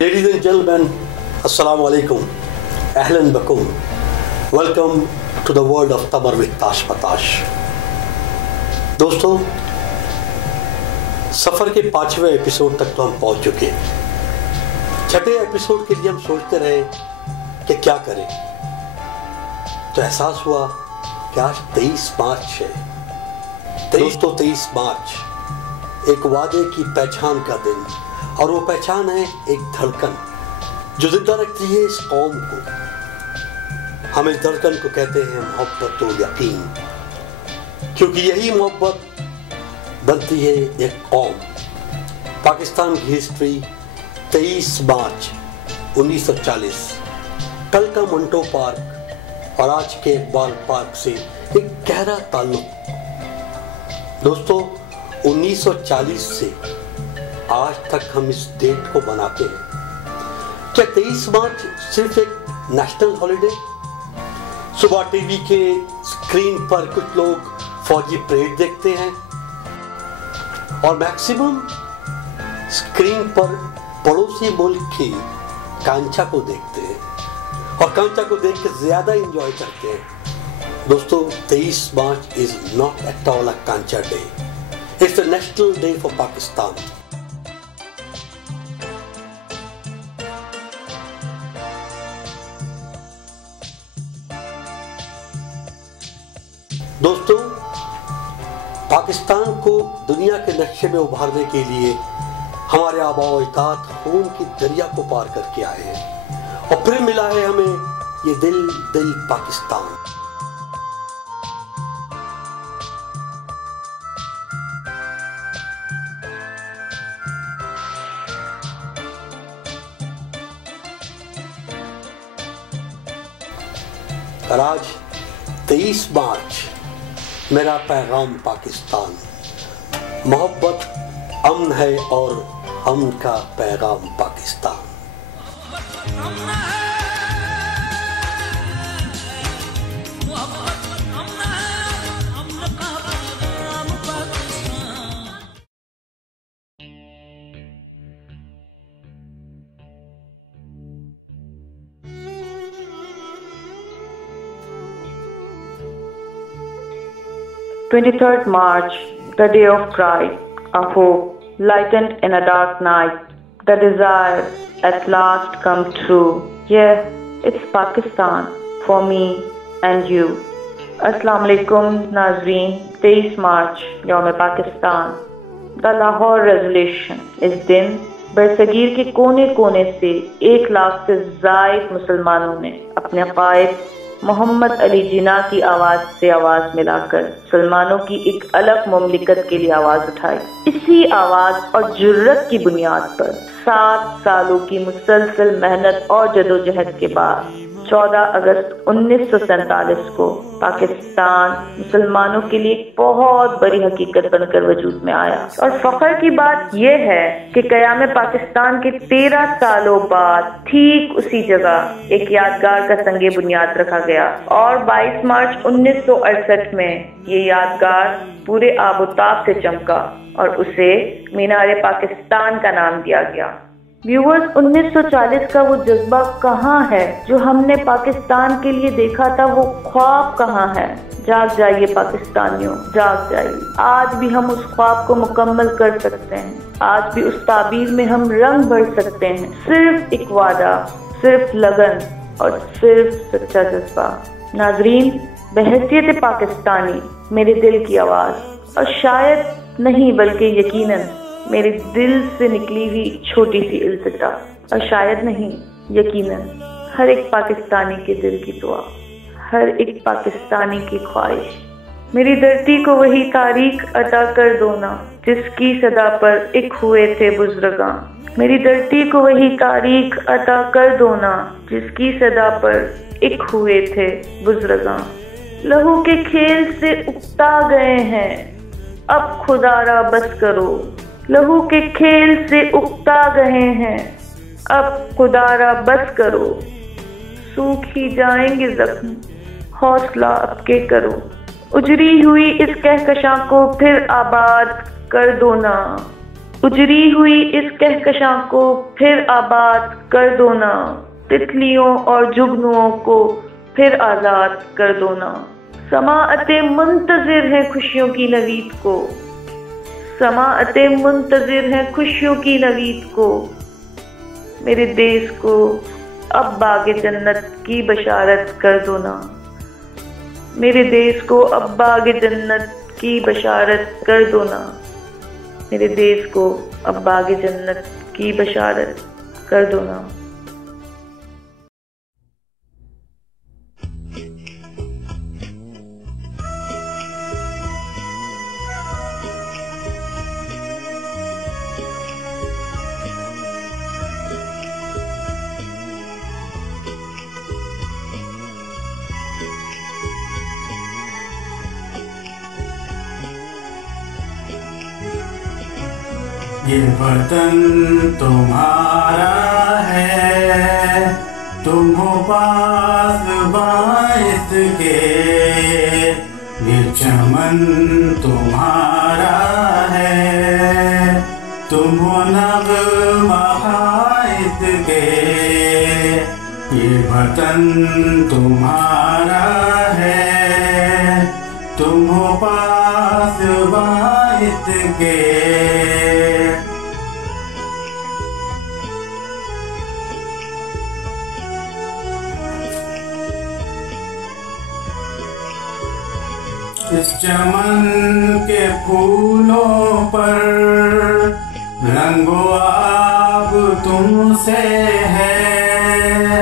Ladies and gentlemen, Assalamu alaikum, Ahlan bakum. Welcome to the world of Tamar with Tash Patash. दोस्तों, सफ़र के 5वें episode तक तो हम पहुंच चुके। छठे एपिसोड के लिए हम सोचते रहे कि क्या करें, तो एहसास हुआ कि आज 23 मार्च है। 23 मार्च एक वादे की पहचान का दिन, और वो पहचान है एक धड़कन जो जिंदा रखती है इस कौम को। हम इस धड़कन को कहते हैं मोहब्बत और यकीन, क्योंकि यही मोहब्बत बनती है एक कौम। पाकिस्तान की हिस्ट्री 23 मार्च 1940, कल का मंटो पार्क और आज के इकबाल पार्क से एक गहरा ताल्लुक। दोस्तों, 1940 से आज तक हम इस डेट को मनाते हैं। क्या 23 मार्च सिर्फ एक नेशनल हॉलिडे? सुबह टीवी के स्क्रीन पर कुछ लोग फौजी परेड देखते हैं और मैक्सिमम स्क्रीन पर पड़ोसी मुल्क की कांचा को देखते हैं, और कांचा को देख के ज्यादा एंजॉय करते हैं। दोस्तों, 23 March is not at all a कांचा day, it's the national day for Pakistan. दोस्तों, पाकिस्तान को दुनिया के नक्शे में उभारने के लिए हमारे आबाओ अजदाद खून की दरिया को पार करके आए हैं, और फिर मिला है हमें ये दिल पाकिस्तान। और आज 23 मार्च, मेरा पैगाम पाकिस्तान, मोहब्बत अमन है और अमन का पैगाम Pakistan. "23rd March, the day of pride, of hope, lightened in a dark night. The desire at last come true. Yeah, it's Pakistan for me and you." अस्सलाम वालेकुम नाज़रीन। 23 मार्च यौम पाकिस्तान, द लाहौर रेजोल्यूशन। इस दिन बरसगीर के कोने कोने से 1 लाख से ज़ायद मुसलमानों ने अपने कायद मोहम्मद अली जिन्ना की आवाज़ से आवाज़ मिलाकर मुसलमानों की एक अलग मुमलिकत के लिए आवाज़ उठाई। इसी आवाज़ और जुर्रत की बुनियाद पर 7 सालों की मुसलसल मेहनत और जदोजहद के बाद 14 अगस्त 1947 को पाकिस्तान मुसलमानों के लिए एक बहुत बड़ी हकीकत बनकर वजूद में आया। और फख्र की बात यह है कि क़याम पाकिस्तान के 13 सालों बाद ठीक उसी जगह एक यादगार का संगे बुनियाद रखा गया, और 22 मार्च 1968 में ये यादगार पूरे आबोताब से चमका और उसे मीनार पाकिस्तान का नाम दिया गया। व्यूअर्स, 1940 का वो जज्बा कहाँ है जो हमने पाकिस्तान के लिए देखा था? वो ख्वाब कहाँ है? जाग जाइए पाकिस्तानियों, जाग जाइए। आज भी हम उस ख्वाब को मुकम्मल कर सकते हैं। आज भी उस ताबीर में हम रंग भर सकते हैं। सिर्फ एक वादा, सिर्फ लगन और सिर्फ सच्चा जज्बा। नाजरीन, बहैसियत पाकिस्तानी मेरे दिल की आवाज़, और शायद नहीं बल्कि यकीनन मेरे दिल से निकली हुई छोटी सी इल्तिजा, और शायद नहीं यकीनन हर एक पाकिस्तानी के दिल की दुआ, हर एक पाकिस्तानी की ख्वाहिश। मेरी धरती को वही तारीख अता कर दो ना जिसकी सदा पर एक हुए थे बुज़ुर्गां। मेरी धरती को वही तारीख अता कर दो ना जिसकी सदा पर एक हुए थे बुज़ुर्गां। लहू के खेल से उकता गए हैं, अब खुदारा बस करो। लहू के खेल से उकता गए हैं, अब खुदारा बस करो। सूख ही जाएंगे जख्म, हौसला अब के करो। उजड़ी हुई इस कहकशां को फिर आबाद कर दो ना। उजड़ी हुई इस कहकशां को फिर आबाद कर दो ना, तितलियों और जुगनुओं को फिर आजाद कर दो ना। समाअते मुंतजिर है खुशियों की नवीद को, समाअते मुंतजिर है खुशियों की नवीद को। मेरे देश को अब बागे जन्नत की बशारत कर दो ना, मेरे देश को अब बागे जन्नत की बशारत कर दो ना, मेरे देश को अब बागे जन्नत की बशारत कर दो ना। ये वतन तुम्हारा है, तुम हो पास बाइस के। ये चमन तुम्हारा है, तुम हो नग़्मा ख़ाइस के। ये वतन तुम्हारा है, तुम हो पास बाइस के। इस चमन के फूलों पर रंगो आब तुमसे है।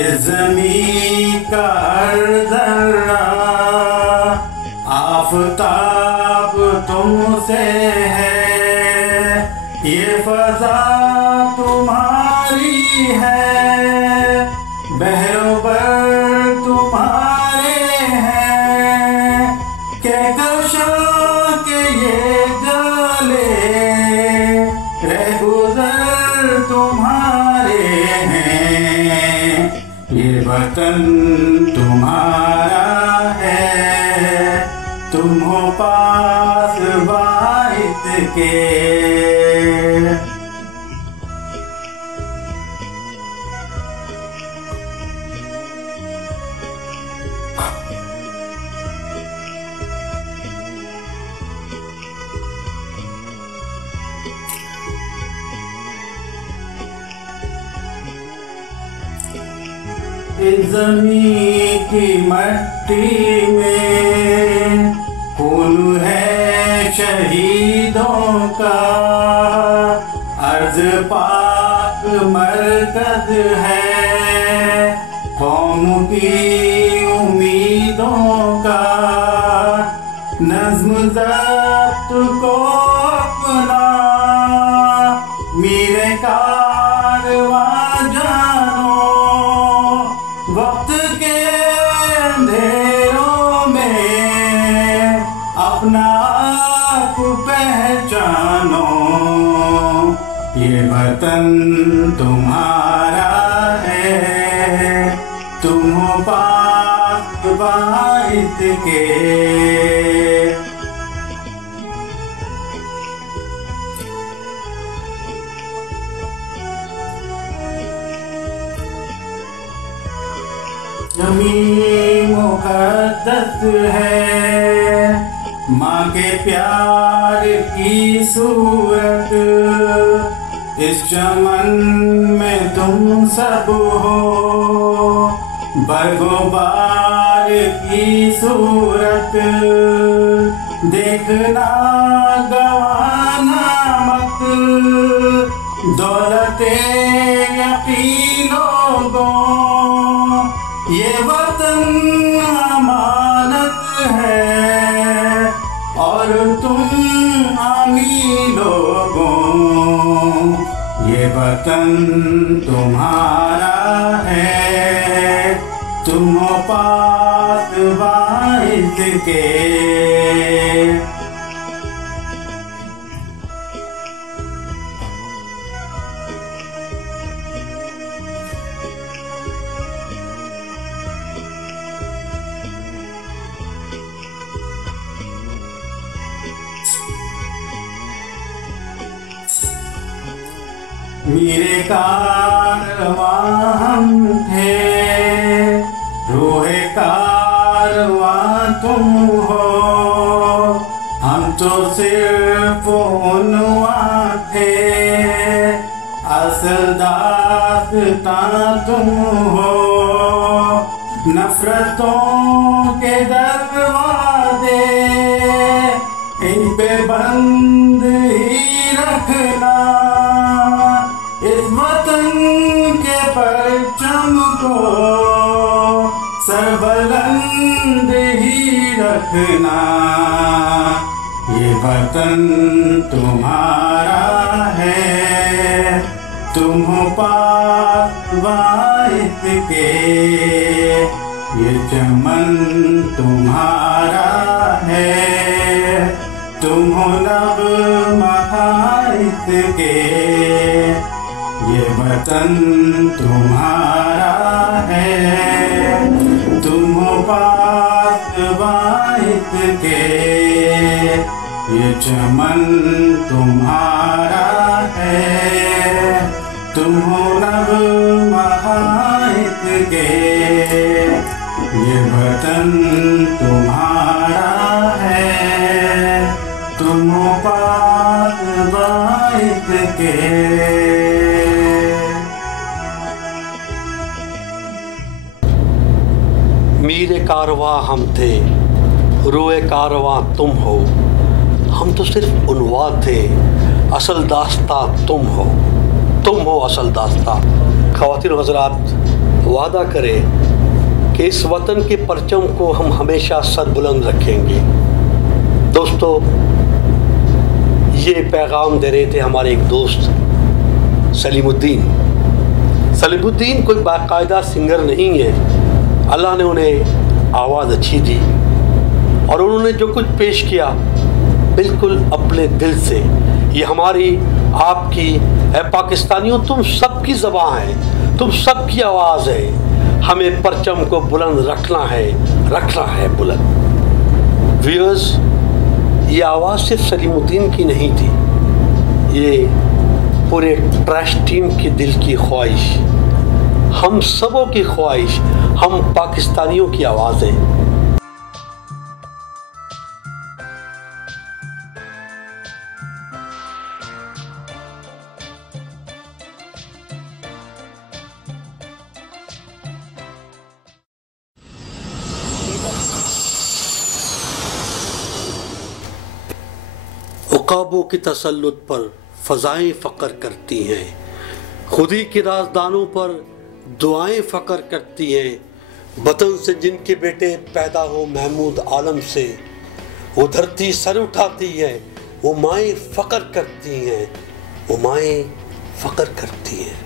इस ज़मीं का हर ज़र्रा आफ़ताब तुमसे है। ये फ़ज़ा तुम्हारी है, बहरों पर तुम्हारे हैं। कहकशां के ये जाले रहगुज़र तुम्हारे हैं। ये वतन तुम्हारा है, तुम हो पास बाइस के। इस ज़मीं की मट्टी में खून है शहीदों का। अर्ज़ पाक मरकज़ है कौम की उम्मीदों का। नज़्म ज़ब्त को अपना मीरे कारवां जानो। वक्त के अंधेरों में अपना आप पहचानो। ये वतन तुम्हारा है, तुम हो पाक बाइस के। ज़मीं मुक़द्दस है, माँ के प्यार की सूरत। इस चमन में तुम सब हो, बरगोबार की सूरत। देखना गवाना मत दौलते यकीन लोगों। ये वतन अमानत है और तुम अमीर लोगों। ये वतन तुम्हारा है, तुम हो पास बाइस के। मेरे कारवां हम थे, रूहे कारवां तुम हो। हम तो सिर्फ उनवां थे, असल दास्तां तुम हो। नफरतों के दरवाजे इन पे बंद ही रखना, इस वतन के परचम को सरबुलंद ही रखना। ये वतन तुम्हारा है, तुम हो पाक के। ये चमन तुम्हारा है, तुम हो नग़्मा के। ये वतन तुम्हारा है, तुम हो पाक के। ये चमन तुम्हारा है, तुम हो नग़्मा के। ये वतन तुम्हारा है, तुम हो पाक के। मीरे कारवां हम थे, रूए कारवां तुम हो। हम तो सिर्फ उनवा थे, असल दास्तां तुम हो। तुम हो असल दास्तां। ख़वातीन व हज़रात, वादा करें कि इस वतन के परचम को हम हमेशा सरबुलंद रखेंगे। दोस्तों, ये पैगाम दे रहे थे हमारे एक दोस्त सलीमुद्दीन। सलीमुद्दीन कोई बाकायदा सिंगर नहीं है, अल्लाह ने उन्हें आवाज़ अच्छी दी और उन्होंने जो कुछ पेश किया बिल्कुल अपने दिल से। ये हमारी आपकी पाकिस्तानियों, तुम सबकी ज़बान है, तुम सबकी आवाज़ है। हमें परचम को बुलंद रखना है बुलंद। व्यूअर्स, ये आवाज़ सिर्फ सलीमुद्दीन की नहीं थी, ये पूरे ट्रैश टीम की दिल की ख्वाहिश, हम सबों की ख्वाहिश, हम पाकिस्तानियों की आवाज़ है। उक़ाबों की तसल्लुत पर फ़ज़ाएं फ़क्र करती हैं, खुदी के राज़दानों पर दुआएं फ़क्र करती हैं। वतन से जिनके बेटे पैदा हो महमूद आलम से, वो धरती सर उठाती है, वो माएँ फ़क्र करती हैं, वो माएँ फ़क्र करती हैं।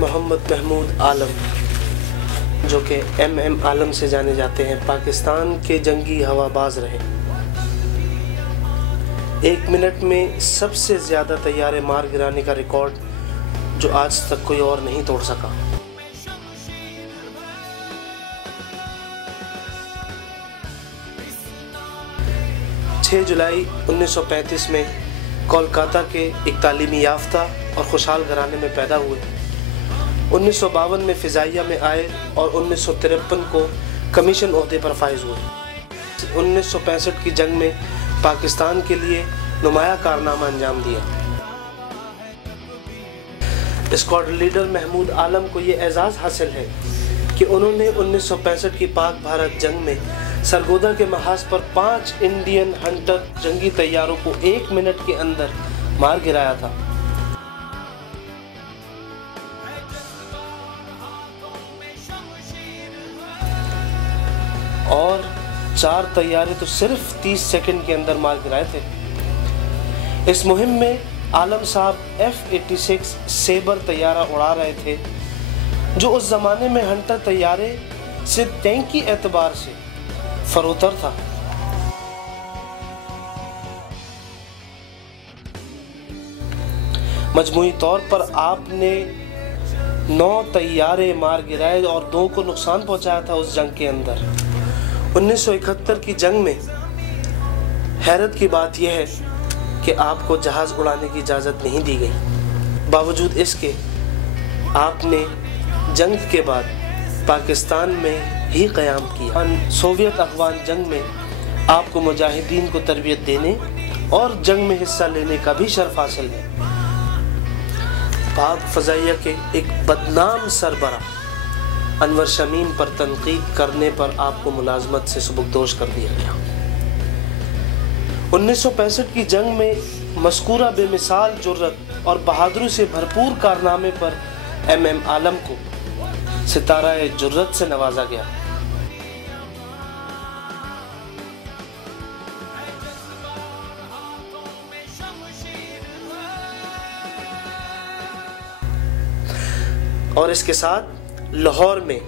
मोहम्मद महमूद आलम, जो कि MM आलम से जाने जाते हैं, पाकिस्तान के जंगी हवाबाज रहे। 1 मिनट में सबसे ज़्यादा तैयारे मार गिराने का रिकॉर्ड जो आज तक कोई और नहीं तोड़ सका। जुलाई 1935 में कोलकाता के एक तालीमी याफ्ता और खुशहाल घराने में पैदा हुए। 1952 में फ़िज़ाइया में आए और 1953 को कमीशन ओहदे पर फाइज हुए। 1965 की जंग में पाकिस्तान के लिए नुमाया कारनामा अंजाम दिया। स्क्वाड लीडर महमूद आलम को ये एजाज़ हासिल है कि उन्होंने 1965 की पाक भारत जंग में सरगोदा के महाज पर 5 इंडियन हंटर जंगी तैयारों को 1 मिनट के अंदर मार गिराया था। और 4 तैयारे तो सिर्फ 30 सेकंड के अंदर मार गिराए थे। इस मुहिम में आलम साहब F-86 सेबर तैयारा उड़ा रहे थे, जो उस ज़माने में हंटर तैयारे से टैंक की एतबार से फरोतर था। मजमूई तौर पर आपने 9 तैयारे मार गिराए और 2 को नुकसान पहुंचाया था उस जंग के अंदर। 1971 की जंग में हैरत की बात यह है कि आपको जहाज़ उड़ाने की इजाज़त नहीं दी गई। बावजूद इसके आपने जंग के बाद पाकिस्तान में ही क़याम किया। सोवियत अफ़गान जंग में आपको मुजाहिदीन को तरबियत देने और जंग में हिस्सा लेने का भी शर्फ हासिल है। पाक फ़ज़ाइया के एक बदनाम सरबरा अनवर शमीम पर तनकीद करने पर आपको मुलाजमत से सुबुकदोश कर दिया गया। 1965 की जंग में मज़कूरा बेमिसाल जुर्रत और बहादुरी से भरपूर कारनामे पर MM आलम को सितारा जुर्रत से नवाजा गया। और इसके साथ लाहौर में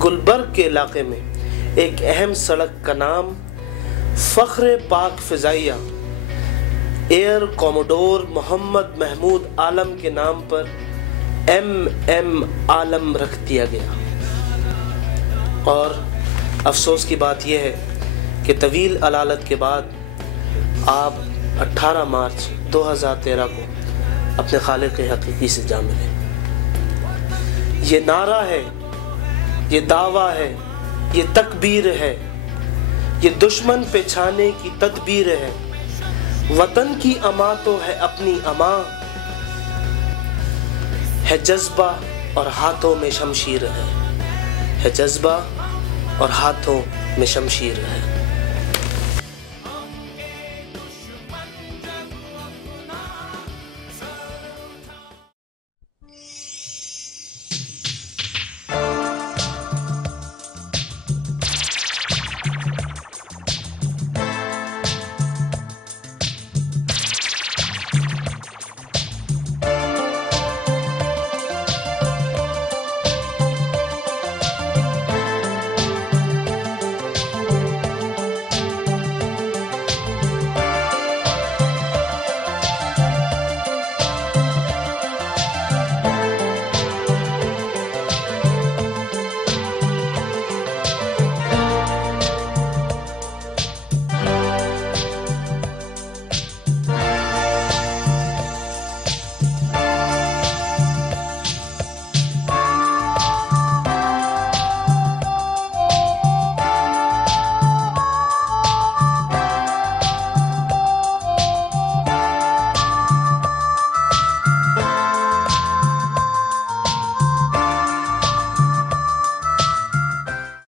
गुलबर्ग के इलाके में एक अहम सड़क का नाम फ़ख्र पाक फ़ज़ाइया एयर कोमोडोर मोहम्मद महमूद आलम के नाम पर MM आलम रख दिया गया। और अफसोस की बात यह है कि तवील अलालत के बाद आप 18 मार्च 2013 को अपने खालिक हकीकी से जा मिले। ये नारा है, ये दावा है, ये तकबीर है, ये दुश्मन पे छाने की तदबीर है। वतन की अमा तो है अपनी अमा, है जज्बा और हाथों में शमशीर है, है जज्बा और हाथों में शमशीर है।